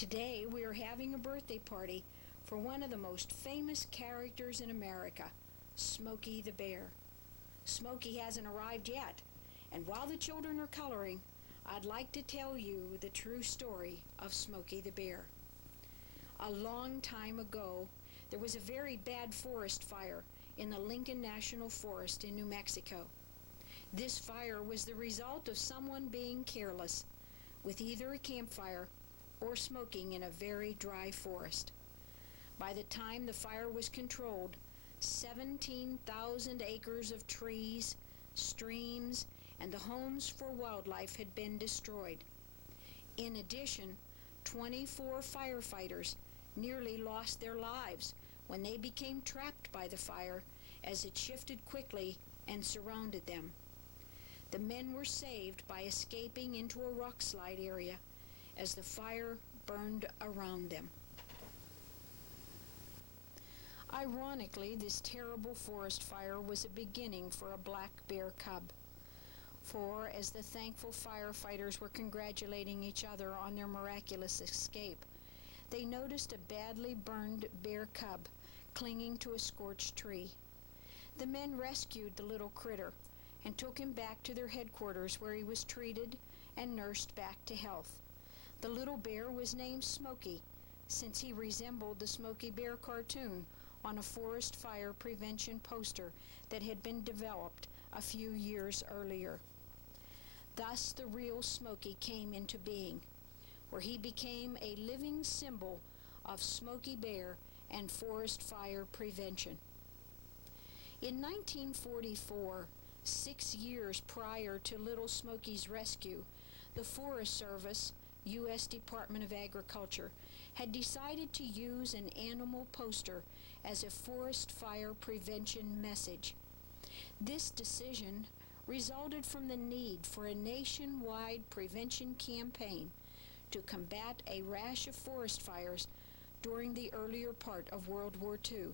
Today we are having a birthday party for one of the most famous characters in America, Smokey the Bear. Smokey hasn't arrived yet, and while the children are coloring, I'd like to tell you the true story of Smokey the Bear. A long time ago, there was a very bad forest fire in the Allegheny National Forest in New Mexico. This fire was the result of someone being careless with either a campfire or smoking in a very dry forest. By the time the fire was controlled, 17,000 acres of trees, streams, and the homes for wildlife had been destroyed. In addition, 24 firefighters nearly lost their lives when they became trapped by the fire as it shifted quickly and surrounded them. The men were saved by escaping into a rock slide area as the fire burned around them. Ironically, this terrible forest fire was a beginning for a black bear cub. For as the thankful firefighters were congratulating each other on their miraculous escape, they noticed a badly burned bear cub clinging to a scorched tree. The men rescued the little critter and took him back to their headquarters, where he was treated and nursed back to health. The little bear was named Smokey, since he resembled the Smokey Bear cartoon on a forest fire prevention poster that had been developed a few years earlier. Thus the real Smokey came into being, where he became a living symbol of Smokey Bear and forest fire prevention. In 1944, 6 years prior to Little Smokey's rescue, the Forest Service, U.S. Department of Agriculture, had decided to use an animal poster as a forest fire prevention message. This decision resulted from the need for a nationwide prevention campaign to combat a rash of forest fires during the earlier part of World War II.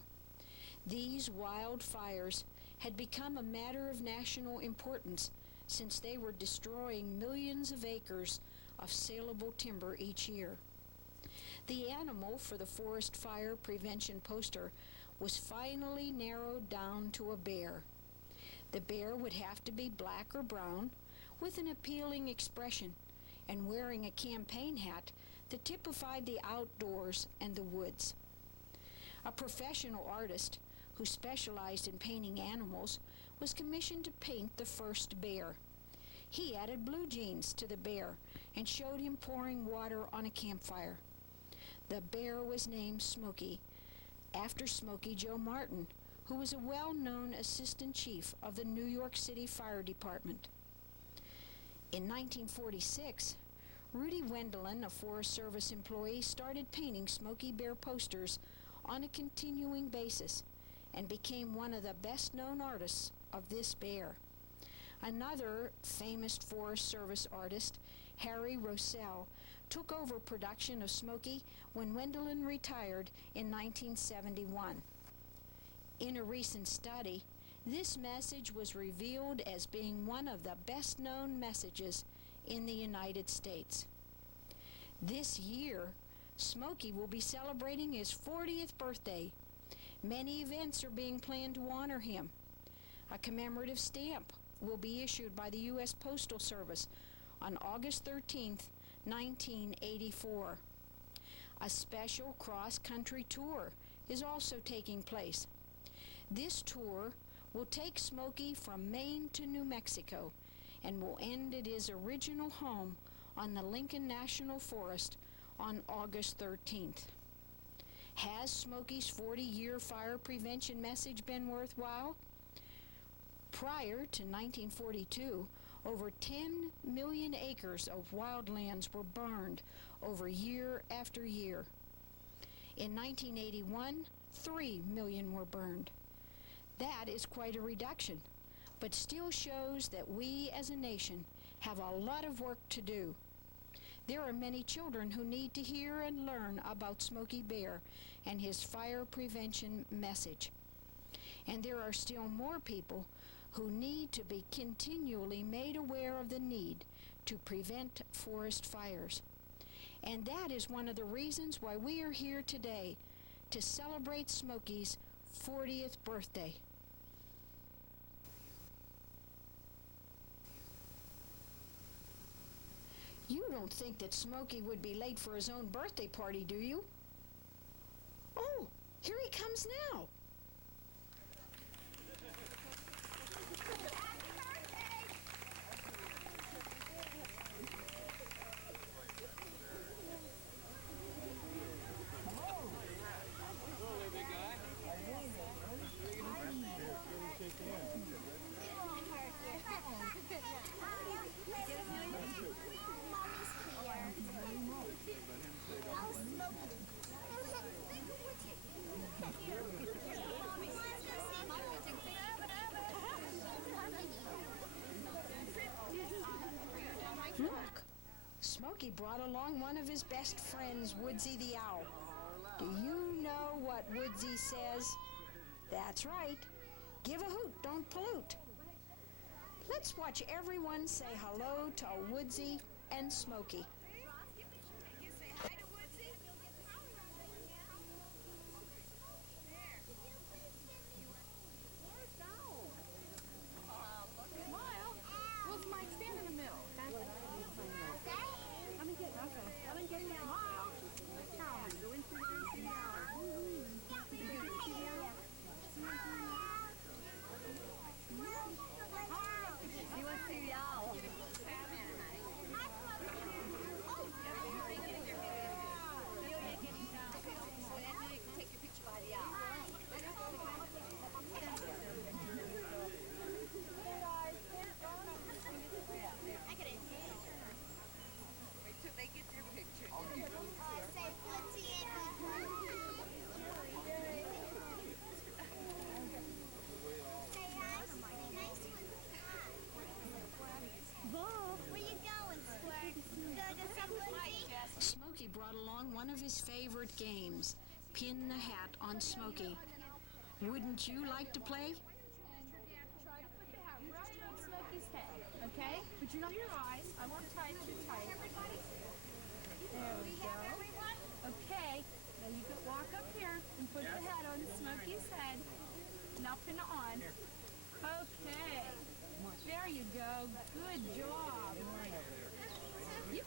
These wildfires had become a matter of national importance since they were destroying millions of acres of saleable timber each year. The animal for the forest fire prevention poster was finally narrowed down to a bear. The bear would have to be black or brown, with an appealing expression, and wearing a campaign hat that typified the outdoors and the woods. A professional artist who specialized in painting animals was commissioned to paint the first bear. He added blue jeans to the bear and showed him pouring water on a campfire. The bear was named Smokey, after Smokey Joe Martin, who was a well-known assistant chief of the New York City Fire Department. In 1946, Rudy Wendelin, a Forest Service employee, started painting Smokey Bear posters on a continuing basis and became one of the best-known artists of this bear. Another famous Forest Service artist, Harry Rossell, took over production of Smokey when Wendelin retired in 1971. In a recent study, this message was revealed as being one of the best-known messages in the United States. This year, Smokey will be celebrating his 40th birthday. Many events are being planned to honor him. A commemorative stamp will be issued by the U.S. Postal Service on August 13th, 1984. A special cross-country tour is also taking place. This tour will take Smokey from Maine to New Mexico and will end at his original home on the Allegheny National Forest on August 13th. Has Smokey's 40-year fire prevention message been worthwhile? Prior to 1942, over 10 million acres of wildlands were burned over year after year. In 1981, 3 million were burned. That is quite a reduction, but still shows that we as a nation have a lot of work to do. There are many children who need to hear and learn about Smokey Bear and his fire prevention message. And there are still more people who need to be continually made aware of the need to prevent forest fires. And that is one of the reasons why we are here today, to celebrate Smokey's 40th birthday. You don't think that Smokey would be late for his own birthday party, do you? Oh, here he comes now. Look, Smokey brought along one of his best friends, Woodsy the Owl. Do you know what Woodsy says? That's right. Give a hoot, don't pollute. Let's watch everyone say hello to Woodsy and Smokey. Smokey brought along one of his favorite games, Pin the Hat on Smokey. Wouldn't you like to play? Try to put the hat right on Smokey's head, okay? But you know your eyes. I won't tie it too tight. There we go. Okay, now you can walk up here and put the hat on Smokey's head. Now pin it on. Okay. There you go. Good job. Yep.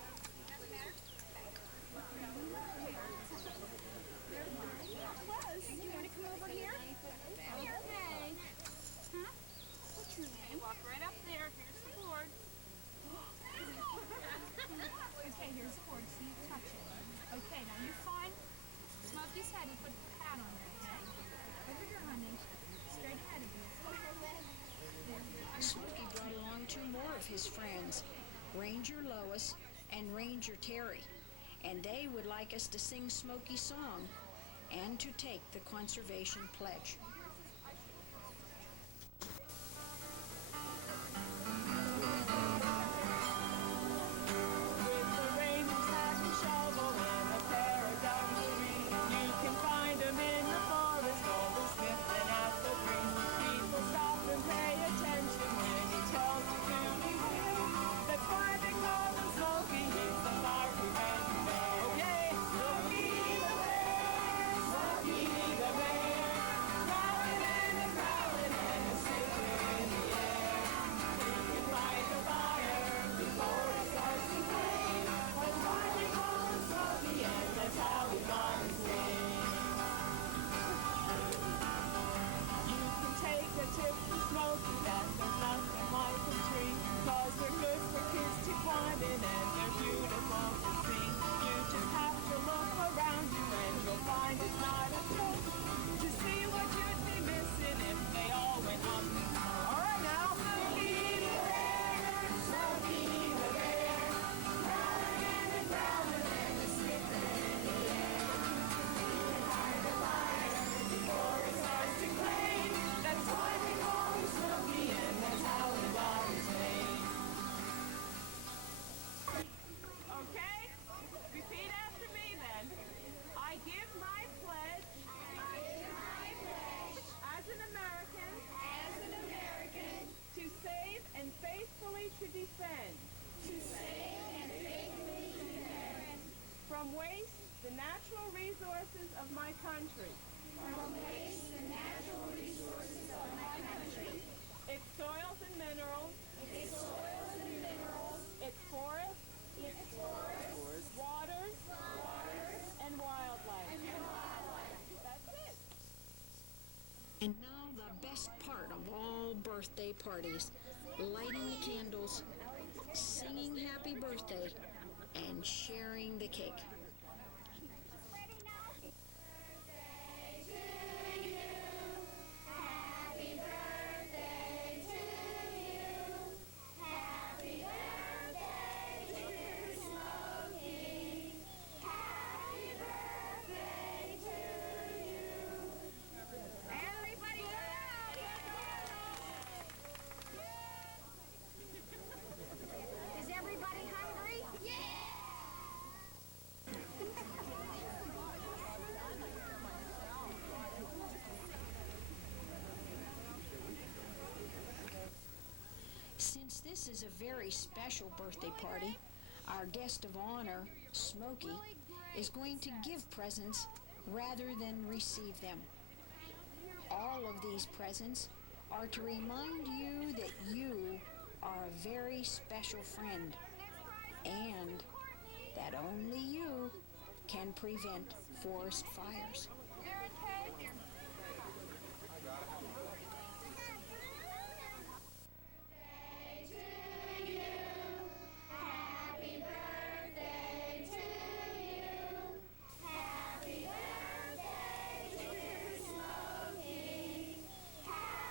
Close. You want to come over here? Okay. Huh? What's your name? Walk right up there. Here's the board. Okay, here's the board. So you touch it. Okay, now you find Smokey's head and put the hat on there, okay? Over here, honey. Straight ahead of you. Smokey brought along two more of his friends, Ranger Lois and Ranger Terry, and they would like us to sing Smokey's song and to take the conservation pledge. natural resources of my country. Its soils and minerals. Its forests. Waters. And wildlife. That's it. And now the best part of all birthday parties, lighting the candles, singing happy birthday, and sharing the cake. Is everybody hungry? Yeah! Since this is a very special birthday party, our guest of honor, Smokey, is going to give presents rather than receive them. All of these presents are to remind you that you are a very special friend and that only you can prevent forest fires.